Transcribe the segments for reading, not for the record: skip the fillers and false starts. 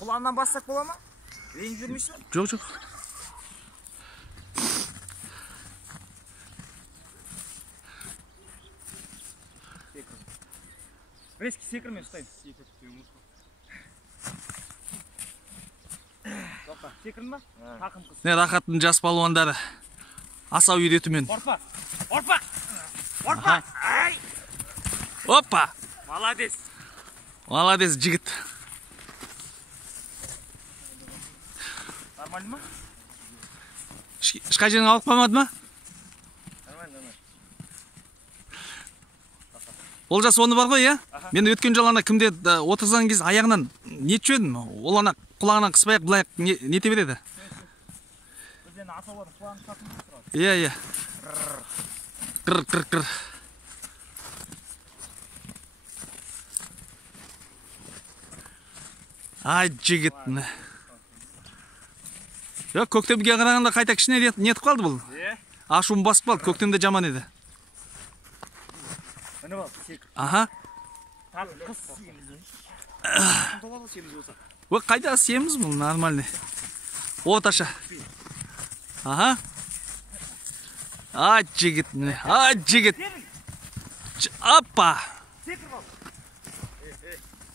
Kulağından bassak bola mı? Rengin жүрмейсің? Жоқ. Резкий секірмен ұстайын. Секірін ба? Тақым қыз. Не рахаттың жас балуандары асау үйретумен. Орпа! Орпа! Орпа! Ай! Опа! Молодец! Молодец, жігіт. Нормально ма? Ешқай жерің алып қалмады ма? Нормально. Олжас оны бар ғой, Мен өткен жыл ана кімде отырған кез аяғынан не едім? Ол ана құлағынан қыспай-ақ былай нете береді. Бізден асаулардың құлағын қысатын тұрады. Иә. Қыр. Ай, жігіт. Көктемге қарағанда қайта кішіне нетіп қалды бұл. Ашуым басып қалды, көктемде жаман еді. Міне бол, сек. Аха. Тағы қыз семіз. Толады семіз болса. Қайда семіз бұл, нормальный. Оташа. Аха. Ай, жігіт. Апа. Секір бол.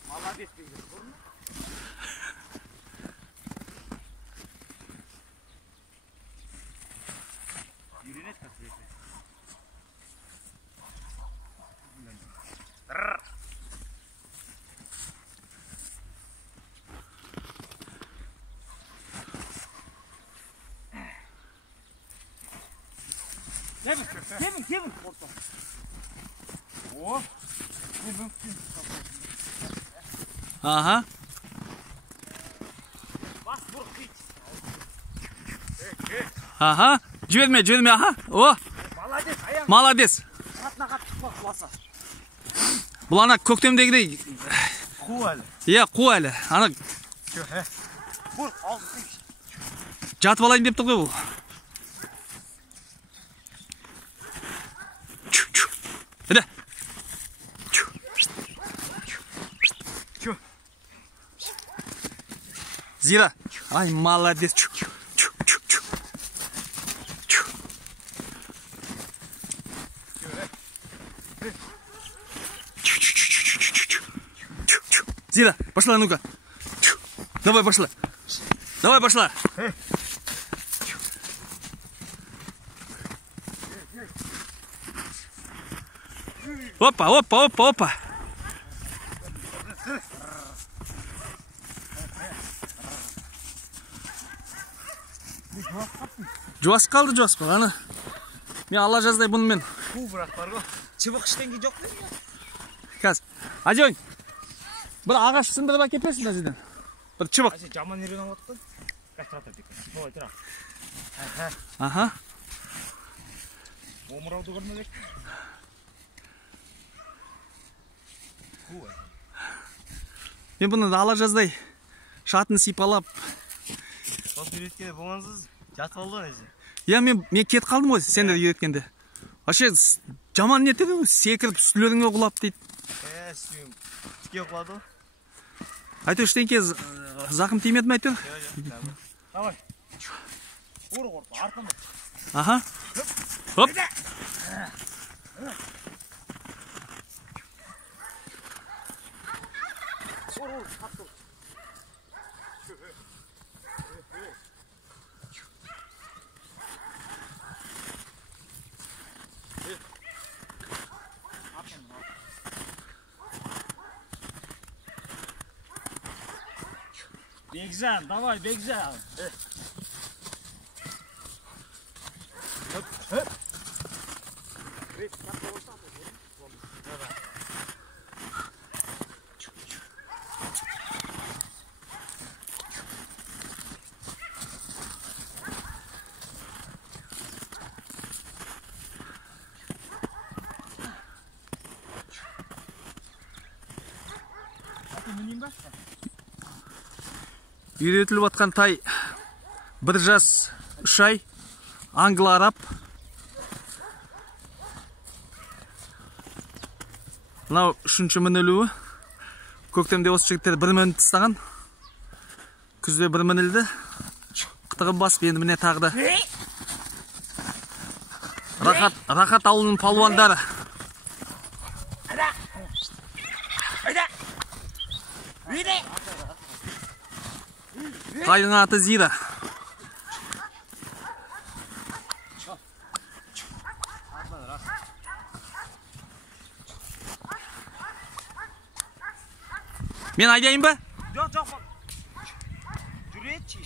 Молодец дейді. Үйренет қазір. Кевин. О. Аха. Бас бұрқ дейді. Аха. Жіберме, аха. О. Молодец, аяң. Молодец. Қатына қатып құласа. Бұл ана көктемдегідей. Қу әлі. Қу әлі. Ана бұрқ, алғысы. жатып алайын деп тұр ғой бұл. Іді. Зира. Ай, молодец. Зира, пошла, ну-ка. Давай, пошла. Опа. Жуас қалды. Ана. Мен алла жаздай бұнымен. Қу бірақ бар ғой. Чыбық іштенге жоқ деді. Қазір. Ажон. Бір ағаш сындырып әкепесің әзіден. Бір чыбық. Әже жаман ерен алады ғой. Қастырата бек. Солай тұра. Аха. Омырауды көрмелек. Мен бұны алла жаздай шатын сипалап. Сол үйреткенде болғансыз жатып алды ғой әже. Мен кет қалдым ғой сендер үйреткенде. Вообще жаман нетеді ғой, секіріп үстілеріңе құлап дейді. Сүйім тіке құлады ғой. Айтыр үштенке зақым тимеді ме айтыр? Давай. Ұры қорпа, артын. Аха. Хоп. Бекжан, давай, Бекжан. Үйретіліп атқан тай 1 жас 3 ай, англо-араб. Мынау 3-ші мінілуі. Көктемде осы жігіттер бір мініп тастаған. күзде бір мінілді. Қытығын басып, енді міне тағды. Рахат ауылының палуандары. Қайдың аты Зира. Мен айдайын ба? Жоқ. Жүретші.